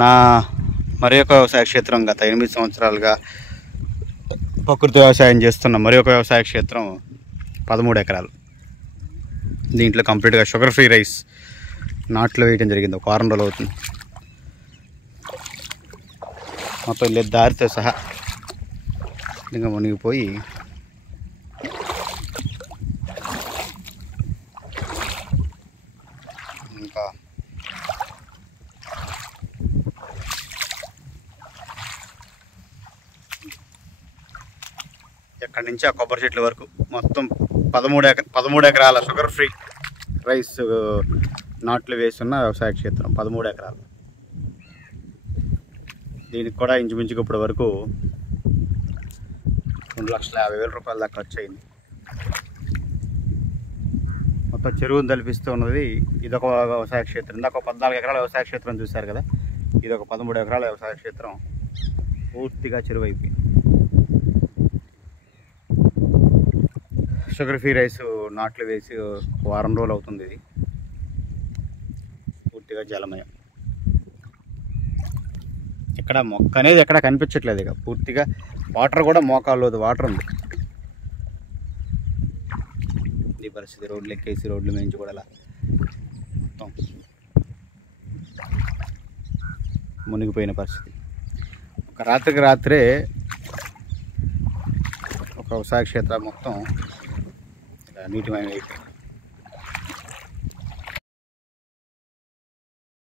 నా మరి ఒక వ్యవసాయ క్షేత్రం గత 8 సంవత్సరాలుగా ప్రకృతి వ్యవసాయం చేస్తున్న మరి ఒక వ్యవసాయ క్షేత్రం 13 ఎకరాలు. దీంట్లో కంప్లీట్గా షుగర్ ఫ్రీ రైస్ నాట్లు వేయడం జరిగింది. ఒక వారం రోజులు అవుతుంది. మొత్తం వెళ్ళే దారితో సహా ఇంకా మునిగిపోయి ఇంకా ఎక్కడి నుంచి ఆ కొబ్బరి చెట్ల వరకు మొత్తం 13 ఎకరాల షుగర్ ఫ్రీ రైస్ నాట్లు వేస్తున్న వ్యవసాయ క్షేత్రం 13 ఎకరాలు. దీనికి కూడా ఇంచుమించుకు ఇప్పటి వరకు 2,50,000 రూపాయల దాకా ఖర్చు అయింది. మొత్తం చెరువును తలిపిస్తూ ఉన్నది ఇదొక వ్యవసాయ క్షేత్రం. ఇందాక 14 ఎకరాల వ్యవసాయ క్షేత్రం చూశారు కదా, ఇదొక 13 ఎకరాల వ్యవసాయ క్షేత్రం పూర్తిగా చెరువు అయిపోయింది. షుగర్ ఫ్రీ రైస్ నాట్లు వేసి వారం రోజులు అవుతుంది. ఇది పూర్తిగా జలమయం. ఇక్కడ మొక్క అనేది ఎక్కడ కనిపించట్లేదు. ఇక పూర్తిగా వాటర్ కూడా మోకాల్లో వాటర్ ఉంది. ఈ పరిస్థితి రోడ్లు ఎక్కేసి రోడ్లు మేంచి కూడా మొత్తం మునిగిపోయిన పరిస్థితి. ఒక రాత్రికి రాత్రే ఒక వ్యవసాయ క్షేత్రం మొత్తం నీటిమయం అయిపోయింది.